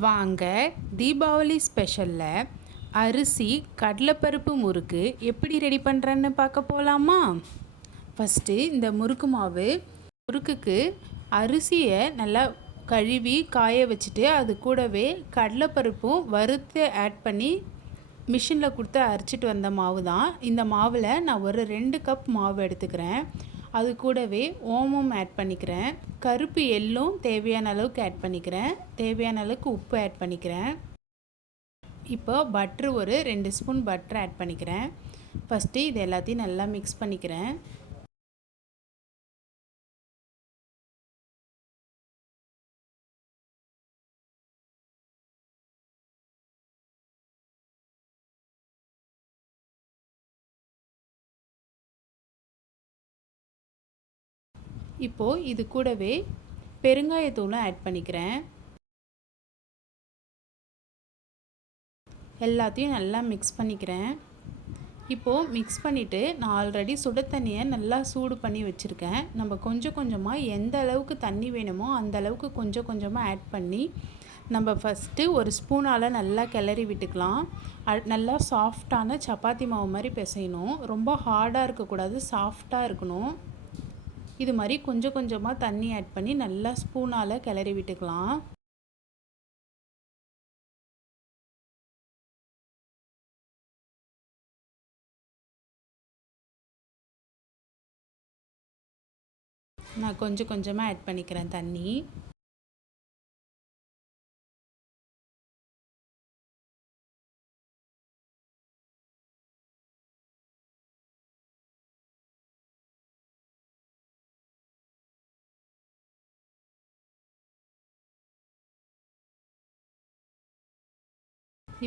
வாங்க தீபாவளி ஸ்பெஷலில் அரிசி கடலைப்பருப்பு முறுக்கு எப்படி ரெடி பண்ணுறேன்னு பார்க்க போகலாமா ஃபஸ்ட்டு இந்த முறுக்கு மாவு முறுக்குக்கு அரிசியை நல்லா கழுவி காய வச்சுட்டு அது கூடவே கடலைப்பருப்பும் வறுத்து ஆட் பண்ணி மிஷினில் கொடுத்து அரைச்சிட்டு வந்த மாவு தான் இந்த மாவில் நான் ஒரு ரெண்டு கப் மாவு எடுத்துக்கிறேன். அது கூடவே ஓமம் ஆட் பண்ணிக்கிறேன். கருப்பு எள்ளும் தேவையான அளவுக்கு ஆட் பண்ணிக்கிறேன். தேவையான அளவுக்கு உப்பு ஆட் பண்ணிக்கிறேன். இப்போ பட்ரு ஒரு ரெண்டு ஸ்பூன் பட்ரு ஆட் பண்ணிக்கிறேன். ஃபஸ்ட்டு இது எல்லாத்தையும் நல்லா மிக்ஸ் பண்ணிக்கிறேன். இப்போது இது கூடவே பெருங்காயத்தூளும் ஆட் பண்ணிக்கிறேன். எல்லாத்தையும் நல்லா மிக்ஸ் பண்ணிக்கிறேன். இப்போது மிக்ஸ் பண்ணிவிட்டு நான் ஆல்ரெடி சுட தண்ணியை நல்லா சூடு பண்ணி வச்சுருக்கேன். நம்ம கொஞ்சம் கொஞ்சமாக எந்த அளவுக்கு தண்ணி வேணுமோ அந்த அளவுக்கு கொஞ்சம் கொஞ்சமாக ஆட் பண்ணி நம்ம ஃபஸ்ட்டு ஒரு ஸ்பூனால் நல்லா கிளறி விட்டுக்கலாம். நல்லா சாஃப்டான சப்பாத்தி மாவு மாதிரி பிசையணும். ரொம்ப ஹார்டாக இருக்கக்கூடாது சாஃப்டாக இருக்கணும். இது மாதிரி கொஞ்சம் கொஞ்சமாக தண்ணி ஆட் பண்ணி நல்லா ஸ்பூனால் கிளறி விட்டுக்கலாம். நான் கொஞ்சம் கொஞ்சமாக ஆட் பண்ணிக்கிறேன் தண்ணி.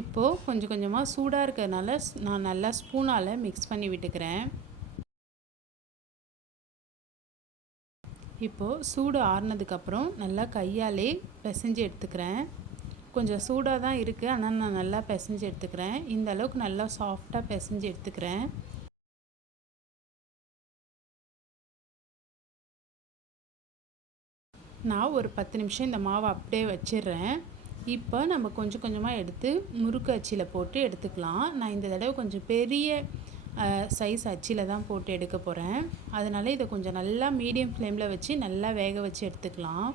இப்போது கொஞ்சம் கொஞ்சமாக சூடாக இருக்கிறதுனால நான் நல்லா ஸ்பூனால் மிக்ஸ் பண்ணி விட்டுக்கிறேன். இப்போது சூடு ஆறுனதுக்கப்புறம் நல்லா கையாலே பிசைஞ்சு எடுத்துக்கிறேன். கொஞ்சம் சூடாக தான் இருக்குது ஆனால் நான் நல்லா பிசைஞ்சு எடுத்துக்கிறேன். இந்த அளவுக்கு நல்லா சாஃப்டாக பிசைஞ்சு எடுத்துக்கிறேன். நான் ஒரு பத்து நிமிஷம் இந்த மாவை அப்படியே வச்சிடுறேன். இப்போ நம்ம கொஞ்சம் கொஞ்சமாக எடுத்து முறுக்கு அச்சியில் போட்டு எடுத்துக்கலாம். நான் இந்த தடவை கொஞ்சம் பெரிய சைஸ் அச்சியில் தான் போட்டு எடுக்க போகிறேன் அதனால் இதை கொஞ்சம் நல்லா மீடியம் ஃப்ளேமில் வச்சு நல்லா வேக வச்சு எடுத்துக்கலாம்.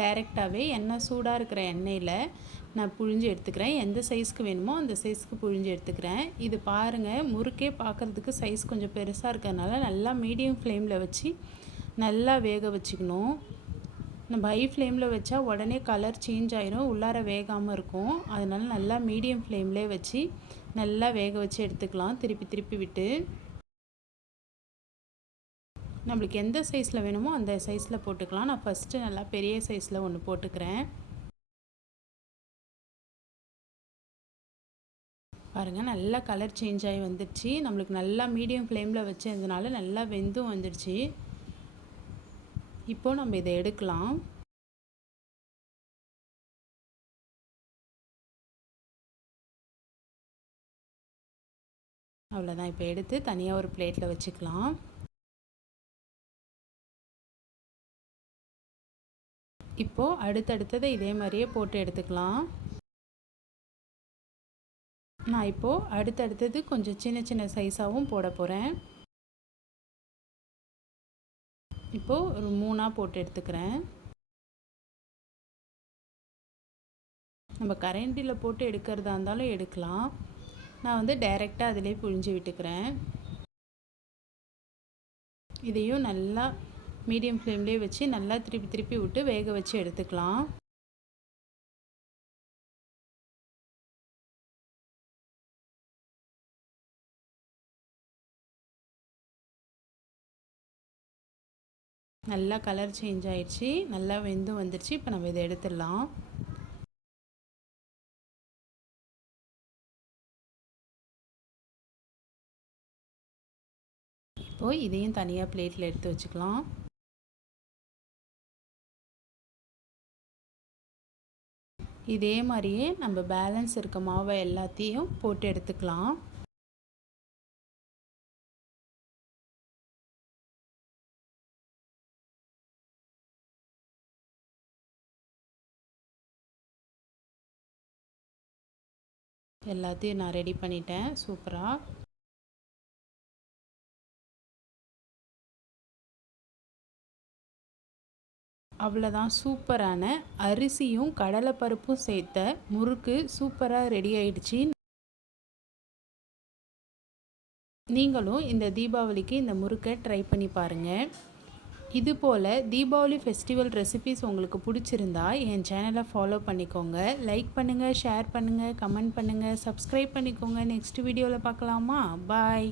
டைரெக்டாகவே எண்ணெய் சூடாக இருக்கிற எண்ணெயில் நான் புழிஞ்சு எடுத்துக்கிறேன். எந்த சைஸ்க்கு வேணுமோ அந்த சைஸ்க்கு புழிஞ்சு எடுத்துக்கிறேன். இது பாருங்கள் முறுக்கே பார்க்குறதுக்கு சைஸ் கொஞ்சம் பெருசாக இருக்கிறதுனால நல்லா மீடியம் ஃப்ளேமில் வச்சு நல்லா வேக வச்சுக்கணும். நம்ம ஹை ஃப்ளேமில் வச்சா உடனே கலர் சேஞ்ச் ஆயிரும் உள்ளார வேகாமல் இருக்கும். அதனால் நல்லா மீடியம் ஃப்ளேம்லேயே வச்சு நல்லா வேக வச்சு எடுத்துக்கலாம். திருப்பி திருப்பி விட்டு. நம்மளுக்கு எந்த சைஸில் வேணுமோ அந்த சைஸில் போட்டுக்கலாம். நான் ஃபஸ்ட்டு நல்லா பெரிய சைஸில் ஒன்று போட்டுக்கிறேன். பாருங்கள் நல்லா கலர் சேஞ்ச் ஆகி வந்துடுச்சு. நம்மளுக்கு நல்லா மீடியம் ஃப்ளேமில் வச்சதுனால நல்லா வெந்தும் வந்துடுச்சு. இப்போது நம்ம இதை எடுக்கலாம். அவ்வளோதான் இப்போ எடுத்து தனியாக ஒரு பிளேட்டில் வச்சுக்கலாம். இப்போது அடுத்தடுத்ததை இதே மாதிரியே போட்டு எடுத்துக்கலாம். நான் இப்போது அடுத்தடுத்தது கொஞ்சம் சின்ன சின்ன சைஸாகவும் போட போகிறேன் இப்போது ஒரு மூணாக போட்டு எடுத்துக்கிறேன். நம்ம கரண்டியில் போட்டு எடுக்கிறதா இருந்தாலும் எடுக்கலாம். நான் வந்து டைரெக்டாக அதிலே புழிஞ்சு விட்டுக்கிறேன். இதையும் நல்லா மீடியம் ஃப்ளேம்லேயே வச்சு நல்லா திருப்பி திருப்பி விட்டு வேக வச்சு எடுத்துக்கலாம். நல்லா கலர் சேஞ்ச் ஆயிடுச்சு. நல்லா வெந்தும் வந்துடுச்சு இப்போ நம்ம இதை எடுத்துடலாம். இப்போது இதையும் தனியாக பிளேட்டில் எடுத்து வச்சுக்கலாம். இதே மாதிரியே நம்ம பேலன்ஸ் இருக்க மாவை எல்லாத்தையும் போட்டு எடுத்துக்கலாம். எல்லாத்தையும் நான் ரெடி பண்ணிட்டேன். சூப்பராக அவ்வளோதான் சூப்பரான அரிசியும் கடலைப்பருப்பும் சேர்த்த முறுக்கு சூப்பராக ரெடி ஆயிடுச்சு. நீங்களும் இந்த தீபாவளிக்கு இந்த முறுக்கை ட்ரை பண்ணி பாருங்கள் இது போல் தீபாவளி ஃபெஸ்டிவல் ரெசிபிஸ் உங்களுக்கு பிடிச்சிருந்தா என் சேனலை ஃபாலோ பண்ணிக்கோங்க. லைக் பண்ணுங்கள் ஷேர் பண்ணுங்கள் கமெண்ட் பண்ணுங்கள் சப்ஸ்கிரைப் பண்ணிக்கோங்க. நெக்ஸ்ட் வீடியோவில் பார்க்கலாமா? பாய்